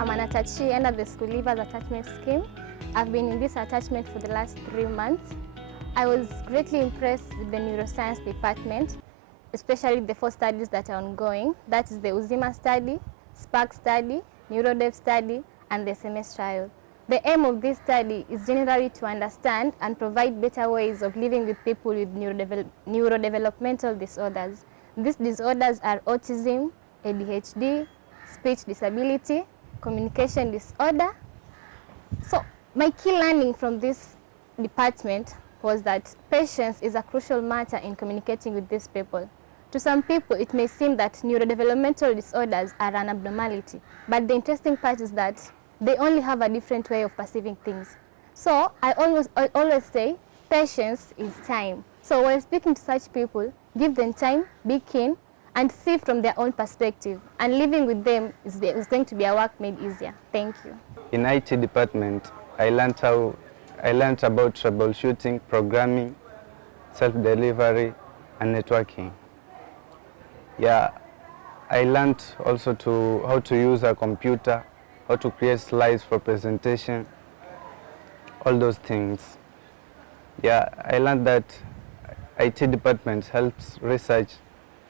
I'm an attachee under the School Leavers Attachment Scheme. I've been in this attachment for the last 3 months. I was greatly impressed with the Neuroscience department, especially the 4 studies that are ongoing. That is the UZIMA study, SPARK study, NeuroDev study, and the SMS trial. The aim of this study is generally to understand and provide better ways of living with people with neurodevelopmental disorders. These disorders are autism, ADHD, speech disability, communication disorder. So my key learning from this department was that patience is a crucial matter in communicating with these people. To some people, it may seem that neurodevelopmental disorders are an abnormality, but the interesting part is that they only have a different way of perceiving things. So I always say patience is time. So while speaking to such people, give them time, be keen, and see from their own perspective. And living with them is going to be a work made easier. Thank you. In IT department, I learned about troubleshooting, programming, self-delivery, and networking. Yeah, I learned also how to use a computer, how to create slides for presentation, all those things. Yeah, I learned that IT department helps research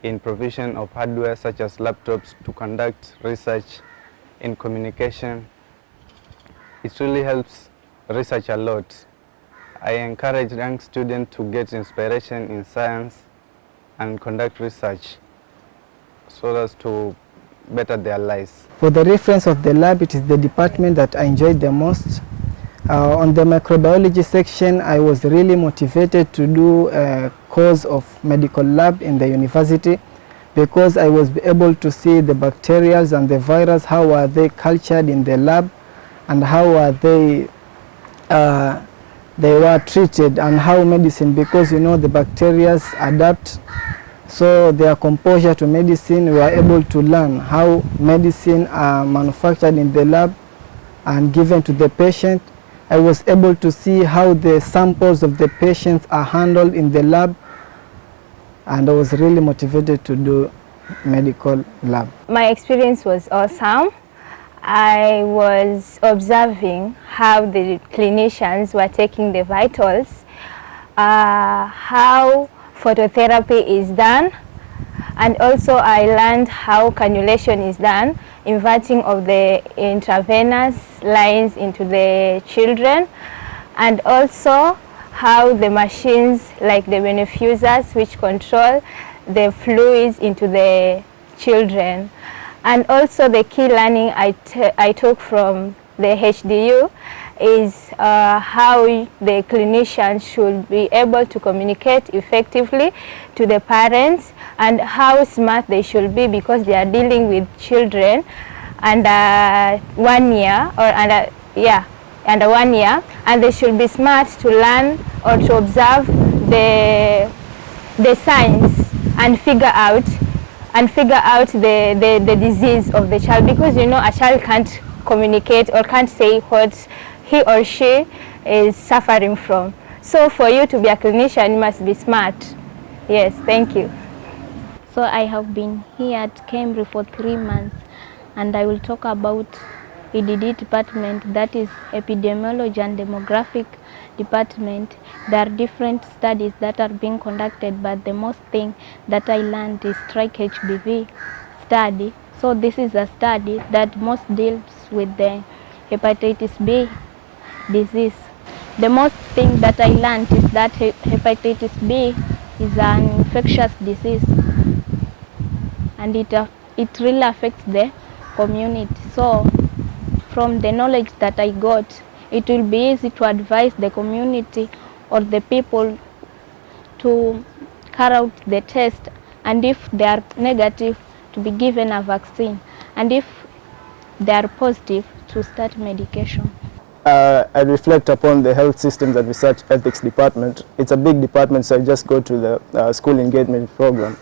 in provision of hardware such as laptops to conduct research in communication. It really helps research a lot. I encourage young students to get inspiration in science and conduct research so as to better their lives. For the reference of the lab, it is the department that I enjoyed the most. On the microbiology section, I was really motivated to do a course of medical lab in the university because I was able to see the bacteria and the virus, how are they cultured in the lab and how are they were treated, and how medicine, because you know the bacteria adapt, so their composure to medicine. We were able to learn how medicine are manufactured in the lab and given to the patient. I was able to see how the samples of the patients are handled in the lab, and I was really motivated to do medical lab. My experience was awesome. I was observing how the clinicians were taking the vitals, how phototherapy is done, and also I learned how cannulation is done, inverting of the intravenous lines into the children, and also how the machines like the venifusers which control the fluids into the children. And also the key learning I took from the HDU is how the clinicians should be able to communicate effectively to the parents and how smart they should be, because they are dealing with children under 1 year or under 1 year, and they should be smart to learn or to observe the signs and figure out the disease of the child, because you know a child can't communicate or can't say what he or she is suffering from. So for you to be a clinician, you must be smart. Yes, thank you. So I have been here at KEMRI for 3 months, and I will talk about EDD department, that is Epidemiology and Demographic department. There are different studies that are being conducted, but the most thing that I learned is Strike HBV study. So this is a study that most deals with the hepatitis B disease. The most thing that I learned is that hepatitis B is an infectious disease, and it really affects the community. So from the knowledge that I got, it will be easy to advise the community or the people to carry out the test, and if they are negative, to be given a vaccine, and if they are positive, to start medication. I reflect upon the health systems and research ethics department. It's a big department, so I just go to the school engagement program.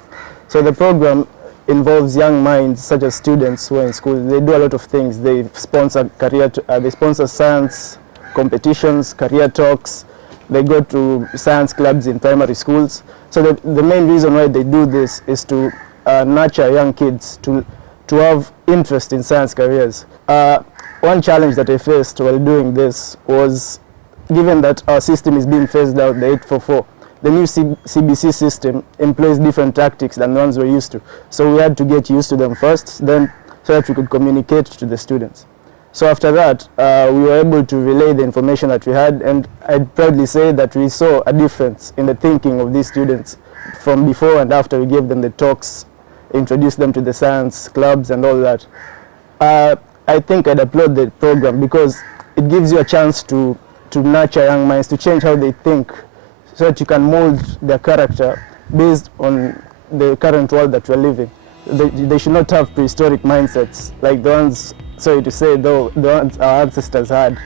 So the program involves young minds, such as students who are in school. They do a lot of things. They sponsor they sponsor science competitions, career talks. They go to science clubs in primary schools. So the main reason why they do this is to nurture young kids to to have interest in science careers. One challenge that I faced while doing this was, given that our system is being phased out, the 844, the new CBC system employs different tactics than the ones we're used to. So we had to get used to them first, then so that we could communicate to the students. So after that, we were able to relay the information that we had, and I'd proudly say that we saw a difference in the thinking of these students from before and after we gave them the talks, introduced them to the science clubs and all that. I think I'd applaud the program because it gives you a chance to nurture young minds, to change how they think, so that you can mold their character based on the current world that we're living. They should not have prehistoric mindsets like the ones, sorry to say, though, the ones our ancestors had.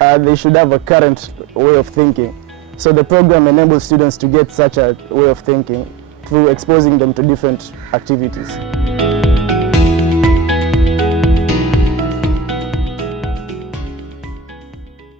They should have a current way of thinking. So the program enables students to get such a way of thinking through exposing them to different activities.